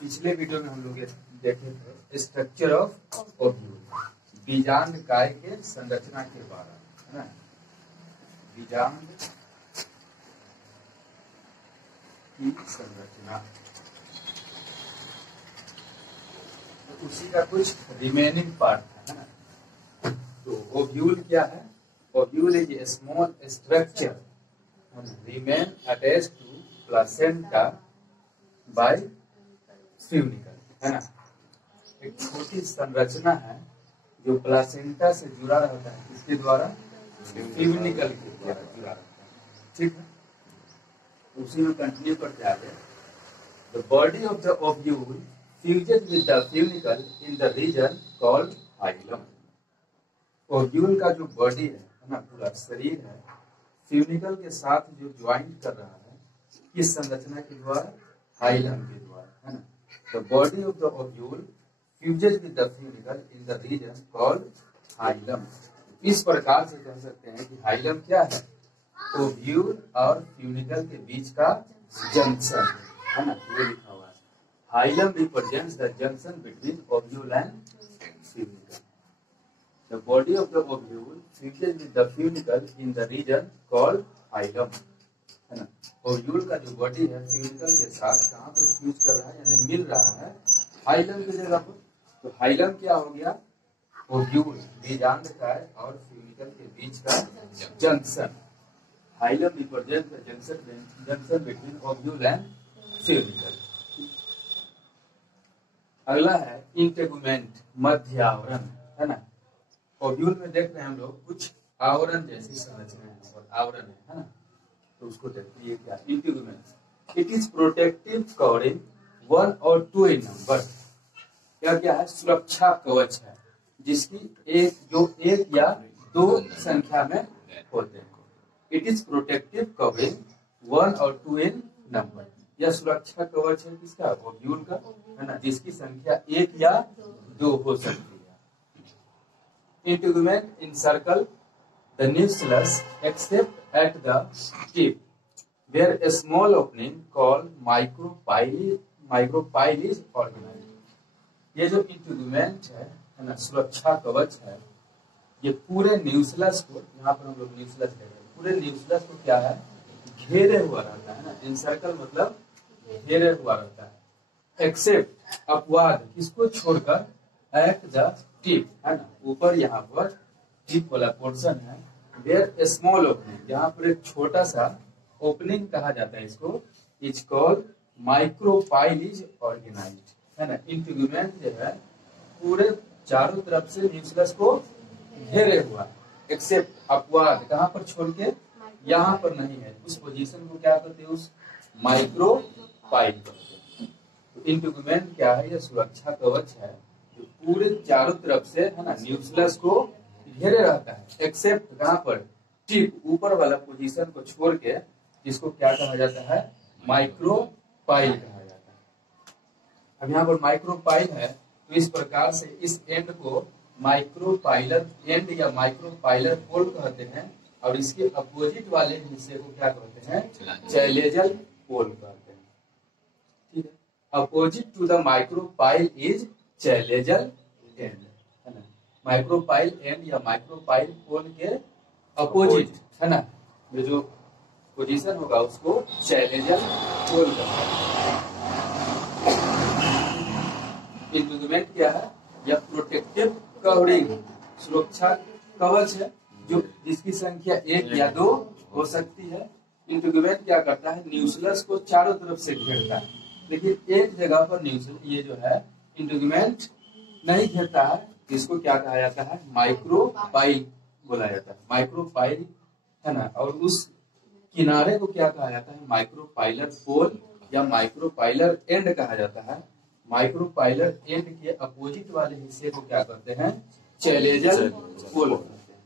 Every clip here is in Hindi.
पिछले वीडियो में हम लोग देखे थे स्ट्रक्चर ऑफ ओव्यूल, बीजांड काय के संरचना के बारे में, है ना। बीजांड की संरचना, तो उसी का कुछ रिमेनिंग पार्ट है ना। तो ओव्यूल क्या है? Ovule is a small structure remain attached to placenta by funicle, है ना। एक छोटी संरचना है जो प्लासेंटा से जुड़ा रहता है, इसके द्वारा फ्यूनिकल के द्वारा जुड़ा रहता है, ठीक है। उसी में कंटिन्यू करते आगे। The body of the ovule fuses with the funicle in the reason called hilum. Ovule का जो बॉडी है ना, पूरा शरीर है, फ्यूनिकल के साथ जो ज्वाइंट कर रहा है, किस संरचना के द्वारा? हाइलम के द्वारा, है ना। The body of the ovule fuses with the funicle in the reason called hilum. इस प्रकार से कह सकते हैं कि हाइलम क्या है? ओव्यूल और फ्यूनिकल के बीच का जंक्शन, है ना, ये लिखा हुआ है। Hilum represents the junction between ovule and funicle. The body of the ovule fuses with the funicle in the region called hilum, है ना। ओव्यूल का जो बॉडी है फ्यूनिकल के साथ कहाँ पर फ्यूज कर रहा है, यानी मिल रहा है हाइलम की जगह पर। तो हाइलम क्या हो गया? ओव्यूल, बीजांड काय और फ्यूनिकल के बीच का junction. Hilum represents the junction between ovule and funicle. अगला है इंटेगुमेंट, मध्य आवरण, है ना। ओव्यूल में देख रहे हैं हम लोग कुछ आवरण जैसी संरचना है और आवरण है ना। तो उसको देखते हैं क्या? Integument, it is protective covering 1 और 2 इन नंबर। क्या क्या है? सुरक्षा कवच है जिसकी एक या 2 संख्या में होते हैं। इट इज प्रोटेक्टिव कवरिंग 1 और 2 इन नंबर। यह सुरक्षा कवच है किसका? ओव्यूल का, है ना, जिसकी संख्या 1 या 2 हो सकती है। Integument encircle the nucleus except at the tip, where a small opening called micropyle is organized. ये जो इंटेगुमेंट है ना, सुरक्षा कवच है, ये पूरे न्यूक्लियस को, यहाँ पर हम लोग न्यूक्लियस कह रहे हैं, पूरे न्यूक्लियस को क्या है? घेरे हुआ रहता है ना। एनसर्कल मतलब घेरे हुआ रहता है। एक्सेप्ट, अपवाद, किसको छोड़कर? एट द टिप, है ना, ऊपर यहाँ पर टिप वाला पोर्शन है। वेयर स्मॉल ओपनिंग, यहाँ पर एक छोटा सा ओपनिंग कहा जाता है इसको, is called micropyle is organised, है ना। इंटेगुमेंट जो है पूरे चारों तरफ से न्यूक्लियस को घेरे हुआ, एक्सेप्ट, अपवाद, कहाँ पर छोड़ के? यहाँ पर नहीं है। उस पोजीशन को क्या करते हैं? उस माइक्रोपाइल करते हैं। तो इंटेगुमेंट क्या है? यह सुरक्षा कवच है जो पूरे चारों तरफ से, है ना, न्यूक्लियस को घेरे रहता है, एक्सेप्ट कहाँ पर? टिप, ऊपर वाला पोजीशन को छोड़ के, जिसको क्या कहा जाता है? माइक्रोपाइल कहा जाता है। अब यहाँ पर माइक्रोपाइल है, तो इस प्रकार से इस एंड को माइक्रोपाइलर एंड या माइक्रोपाइलर पोल कहते हैं, और इसके अपोजिट वाले हिस्से को क्या कहते हैं? चैलेजल पोल कहते हैं, ठीक है। Opposite to the micropyle is chalazal end, है ना। माइक्रोपाइल एंड या माइक्रोपाइल पोल के अपोजिट, है ना, जो पोजीशन होगा उसको चैलेजल पोल कहते हैं। इंटेगुमेंट क्या है? यह प्रोटेक्टिव कवरिंग, सुरक्षा कवच है जो जिसकी संख्या 1 या 2 हो सकती है। इंटेगुमेंट क्या करता है? न्यूक्लियस को चारों तरफ से घेरता है, लेकिन एक जगह पर न्यूक्लियस, ये जो है इंटेगुमेंट नहीं घेरता है। इसको क्या कहा जाता है? माइक्रोपाइल बोला जाता है, माइक्रोपाइल, है ना। और उस किनारे को क्या कहा जाता है? माइक्रोपाइलर पोल या माइक्रोपाइलर एंड कहा जाता है। माइक्रोपाइलर एंड के अपोजिट वाले हिस्से को क्या करते हैं? चैलेजल पोल कहते हैं।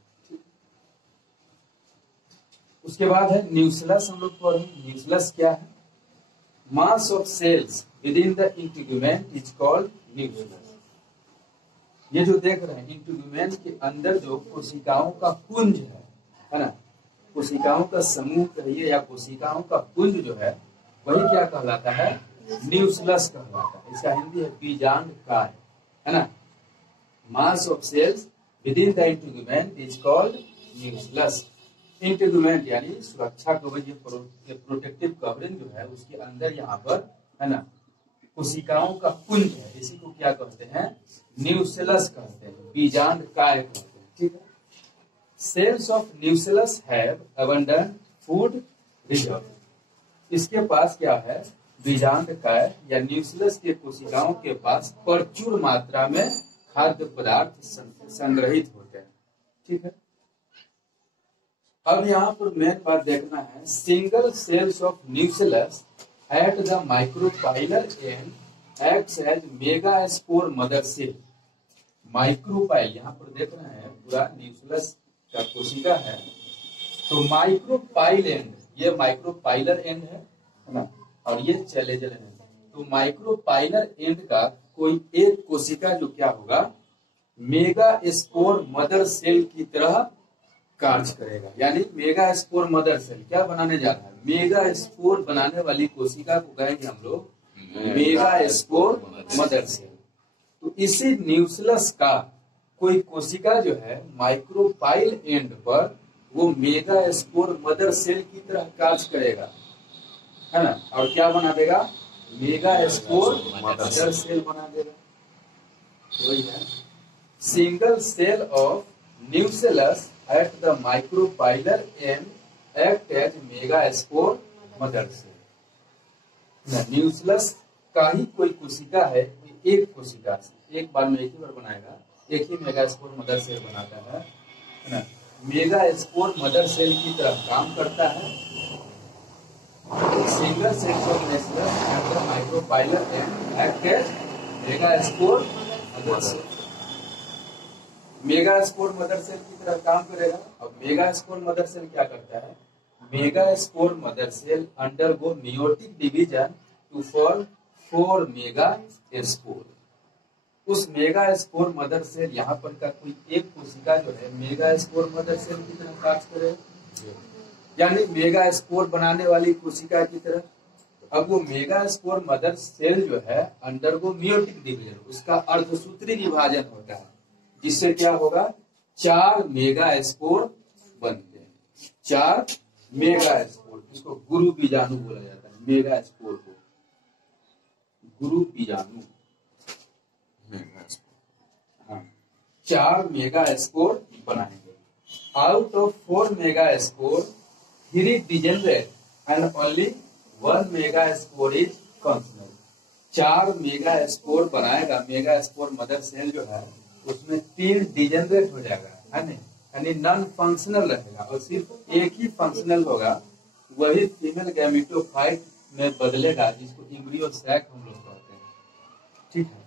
उसके बाद है न्यूक्लियस। हम लोग पढ़ेंगे न्यूक्लियस क्या है? Mass of cells within the integument is called nucleus. ये जो देख रहे हैं इंटेगुमेंट के अंदर जो कोशिकाओं का पुंज है ना, कोशिकाओं का समूह कहिए या कोशिकाओं का पुंज जो है, वही क्या कहलाता है? न्यूक्लियस कहलाता है। इसका हिंदी है बीजांड काय, है ना। Mass of cells within the integument is called nucleus. Integument यानी सुरक्षा कवच, ये प्रोटेक्टिव कवरिंग जो है उसके अंदर यहाँ पर, है ना, कोशिकाओं का पुंज है, इसी को क्या कहते हैं, न्यूक्लियस कहते हैं, बीजांड काय कहते हैं, ठीक है। Cells of nucleus have abundant food reserve. इसके पास क्या है, बीजांड काय या न्यूक्लियस के कोशिकाओं के पास प्रचुर मात्रा में खाद्य पदार्थ संग्रहित होते हैं, ठीक है। अब यहाँ पर मेन बात देखना है, single cells of nucleus at the micropylar end acts as megaspore mother cell. Micropyle यहाँ पर देख रहे हैं पूरा न्यूक्लियस का कोशिका है, तो माइक्रोपाइल एंड, ये माइक्रोपाइलर एंड है ना, और ये चैलेंजर एंड। तो माइक्रोपाइलर एंड का कोई एक कोशिका जो क्या होगा, मेगास्पोर मदर सेल की तरह कार्य करेगा। यानी मेगास्पोर मदर सेल क्या बनाने जा रहा है, मेगास्पोर बनाने वाली कोशिका को कहेंगे हम लोग मेगास्पोर मदर सेल। तो इसी न्यूक्लियस का कोई कोशिका जो है माइक्रोपाइल एंड पर वो मेगास्पोर मदर सेल की तरह कार्य करेगा, है ना, और क्या बना देगा, मेगास्पोर मदर सेल बना देगा। वही है, single cell of nucleus at the micropylar and act as megaspore mother cell। न्यूक्लियस का ही कोई कोशिका है, एक कोशिका से एक बार में एक ही बार बनाएगा, एक ही मेगास्पोर मदर सेल बनाता है ना, मेगास्पोर मदर सेल की तरह काम करता है। Single cell of nucleus at the micropylar end act as megaspore mother cell. Megaspore mother cell की तरह काम करेगा। अब मेगास्पोर मदर सेल क्या करता है, megaspore mother cell undergo meiotic division to form 4 megaspore. उस मेगास्पोर मदर सेल यहाँ पर का कोई एक कोशिका जो है मेगास्पोर मदर सेल की तरह कार्य करेगा, यानी मेगास्पोर बनाने वाली कोशिका की तरह। अब वो मेगास्पोर मदर सेल जो है अंडरगो मियोटिक डिवीजन, उसका अर्धसूत्री विभाजन होता है, जिससे क्या होगा, 4 मेगास्पोर बनते हैं। 4 मेगास्पोर, इसको गुरु बीजाणु बोला जाता है, मेगास्पोर को गुरु बीजाणु। हाँ, 4 मेगास्पोर बनाएंगे। Out of 4 megaspore 3 degenerate and only 1 megaspore is functional. 4 megaspore बनाएगा मेगास्पोर मदर सेल जो है, उसमें 3 डिजेनरेट हो जाएगा, है ना, यानी नॉन फंक्शनल रहेगा, और सिर्फ एक ही फंक्शनल होगा, वही फीमेल गैमेटोफाइट में बदलेगा, जिसको एम्ब्रियो सैक हम लोग कहते हैं, ठीक है।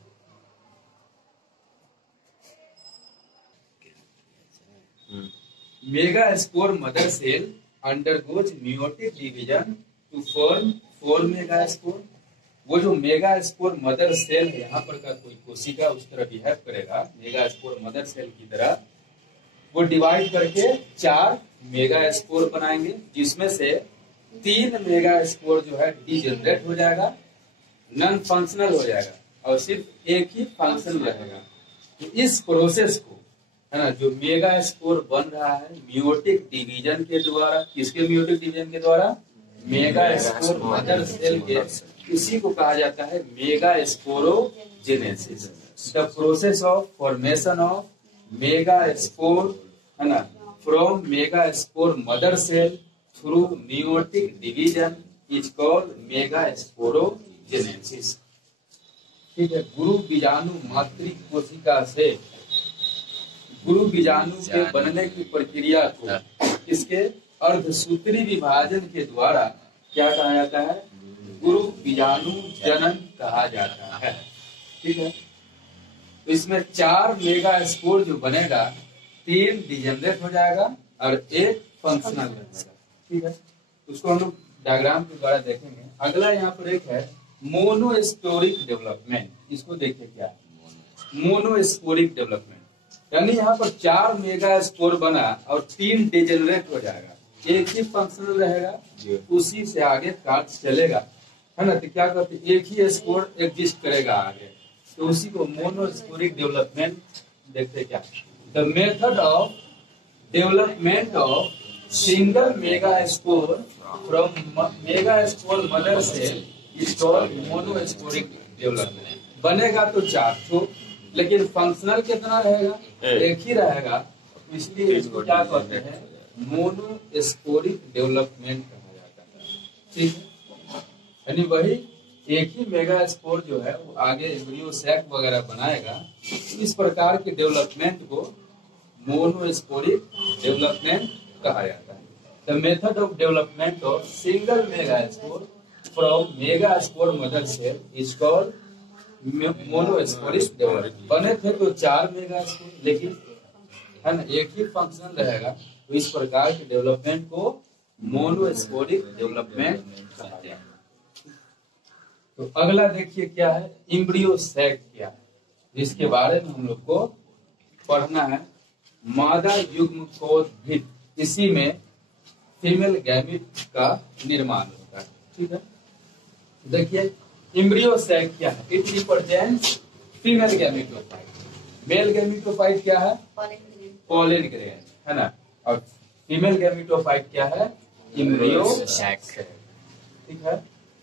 Megaspore mother cell undergoes meiotic division to form 4 megaspore. वो जो मेगास्पोर मदर सेल है यहाँ पर का कोई कोशिका उस तरह बिहेव करेगा मेगास्पोर मदर सेल की तरह, वो डिवाइड करके 4 मेगास्पोर बनाएंगे, जिसमें से 3 मेगास्पोर जो है डिजेनरेट हो जाएगा, नॉन फंक्शनल हो जाएगा, और सिर्फ एक ही फंक्शन रहेगा। तो इस प्रोसेस को, है ना, जो मेगास्पोर बन रहा है मियोटिक डिवीजन के द्वारा, किसके मियोटिक डिवीजन के द्वारा, मेगास्पोर मदर सेल के, इसी को कहा जाता है megasporogenesis. The process of formation of megaspore, है ना, from megaspore mother cell through meiotic division is called megasporogenesis, ठीक है। गुरु बीजाणु मातृ कोशिका से गुरु बीजाणु के बनने की प्रक्रिया को इसके अर्धसूत्री विभाजन के द्वारा क्या कहा जाता है, गुरु बीजाणु जनन कहा जाता है, ठीक है। तो इसमें 4 मेगास्पोर जो बनेगा, 3 डिजेनरेट हो जाएगा और 1 फंक्शनल बनेगा, ठीक है। उसको हम लोग डायग्राम के द्वारा देखेंगे। अगला यहाँ पर एक है मोनोस्पोरिक डेवलपमेंट। इसको देखिए क्या है मोनोस्पोरिक डेवलपमेंट, यानी यहाँ पर 4 मेगास्पोर बना और 3 डिजेनरेट हो जाएगा, एक ही फंक्शनल रहेगा, उसी से आगे कार्य चलेगा। है ना, तो क्या कहते हैं, एक ही स्पोर एग्जिस्ट करेगा आगे, तो उसी को मोनोस्पोरिक डेवलपमेंट देखते क्या। The method of development of single megaspore from megaspore mother cell is called monosporic development. बनेगा तो 4 ठो, लेकिन फंक्शनल कितना रहेगा, एक ही रहेगा, इसलिए इसको क्या कहते हैं, मोनोस्पोरिक डेवलपमेंट कहा जाता है। ठीक है, यानी वही एक ही मेगास्पोर जो है वो आगे एम्ब्रियो सैक वगैरह बनाएगा। इस प्रकार के डेवलपमेंट को मोनोस्पोरिक डेवलपमेंट कहा जाता है। The method of development of single megaspore from megaspore mother cell is called monosporic development. बने थे तो 4 मेगास्पोर, लेकिन है ना एक ही फंक्शन रहेगा, तो इस प्रकार के डेवलपमेंट को मोनोस्पोरिक डेवलपमेंट कहा जाता है। तो अगला देखिए क्या है, एम्ब्रियो सैक क्या है, जिसके बारे में हम लोग को पढ़ना है। मादा युग्म कोशिका, इसी में फीमेल गैमीट का निर्माण होता है। ठीक है, देखिए एम्ब्रियो सैक क्या है, it represents female gametophyte. Male gametophyte क्या है, पोलन ग्रेन, है ना, और फीमेल गैमीटोफाइट क्या है, एम्ब्रियो सैक। ठीक है,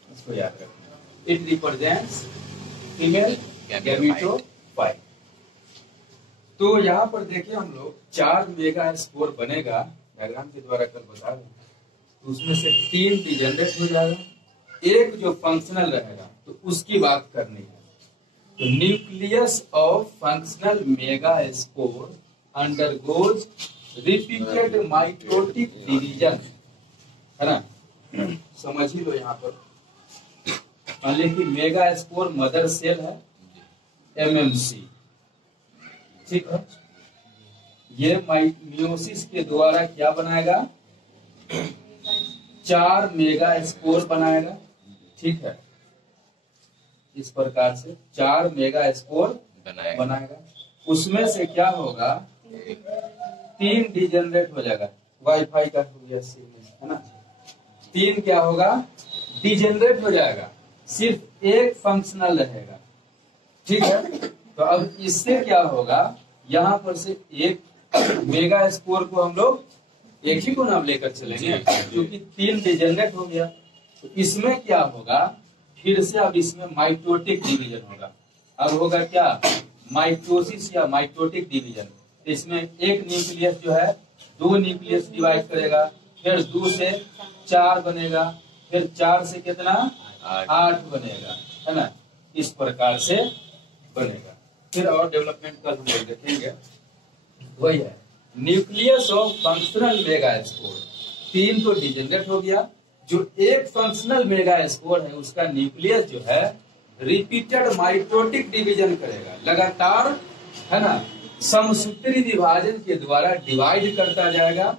इसको याद रखना। It represents female gametophyte. तो यहाँ पर देखिए हम लोग 4 मेगास्पोर बनेगा, डायग्राम के द्वारा कल बता रहे हैं, तो उसमें से 3 डिजेनरेट हो जाएगा, एक जो फंक्शनल रहेगा, तो उसकी बात करनी है। तो nucleus of functional megaspore undergoes repeated mitotic division, है ना, समझ ही लो यहाँ पर। लेकिन मेगास्पोर मदर सेल है, एमएमसी, ठीक है, ये मियोसिस के द्वारा क्या बनाएगा, 4 मेगास्पोर बनाएगा। ठीक है, इस प्रकार से 4 मेगास्पोर बनाएगा। उसमें से क्या होगा, 3 डिजेनरेट हो जाएगा, वाईफाई का हो गया है ना, 3 क्या होगा, डिजेनरेट हो जाएगा, सिर्फ एक फंक्शनल रहेगा। ठीक है, तो अब इससे क्या होगा, यहाँ पर से एक मेगास्पोर को हम लोग एक ही को नाम लेकर चलेंगे, क्योंकि 3 डिजेनरेट हो गया। तो इसमें क्या होगा, फिर से अब इसमें माइटोटिक डिवीजन होगा। अब होगा क्या, माइटोसिस या माइटोटिक डिवीजन। तो इसमें एक न्यूक्लियस जो है 2 न्यूक्लियस डिवाइड करेगा, फिर 2 से 4 बनेगा, फिर 4 से कितना 8 बनेगा, है ना, इस प्रकार से बनेगा। फिर और डेवलपमेंट कल हम लोग देखेंगे। वही है न्यूक्लियस ऑफ फंक्शनल मेगास्पोर, 3 तो डिजेनरेट हो गया, जो एक फंक्शनल मेगास्पोर है उसका न्यूक्लियस जो है रिपीटेड माइटोटिक डिवीजन करेगा, लगातार, है ना, समसूत्री विभाजन के द्वारा डिवाइड करता जाएगा।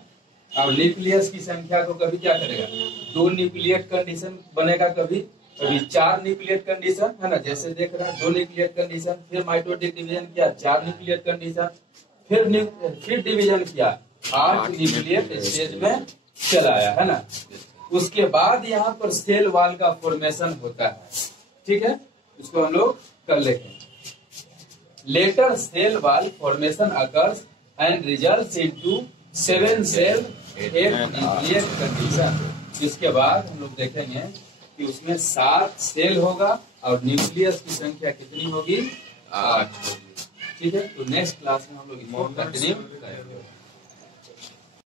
और न्यूक्लियस की संख्या को कभी क्या करेगा, 2 न्यूक्लियट कंडीशन बनेगा, कभी 4 न्यूक्लियट कंडीशन, है ना, जैसे देख रहे हैं 2 न्यूक्लियट कंडीशन, फिर माइटोटिक डिवीजन किया 4 न्यूक्लियट कंडीशन, फिर डिवीजन किया 8 न्यूक्लियट स्टेज में चलाया, है ना। उसके बाद यहाँ पर सेल वॉल का फॉर्मेशन होता है। ठीक है, इसको हम लोग कर लेते हैं। Later cell wall formation occurs and results into 7 cell 8 nucleate condition. इसके बाद हम लोग देखेंगे कि उसमें 7 सेल होगा और न्यूक्लियस की संख्या कितनी होगी, 8 होगी। ठीक है, तो नेक्स्ट क्लास में हम लोग इसको कंटिन्यू करेंगे।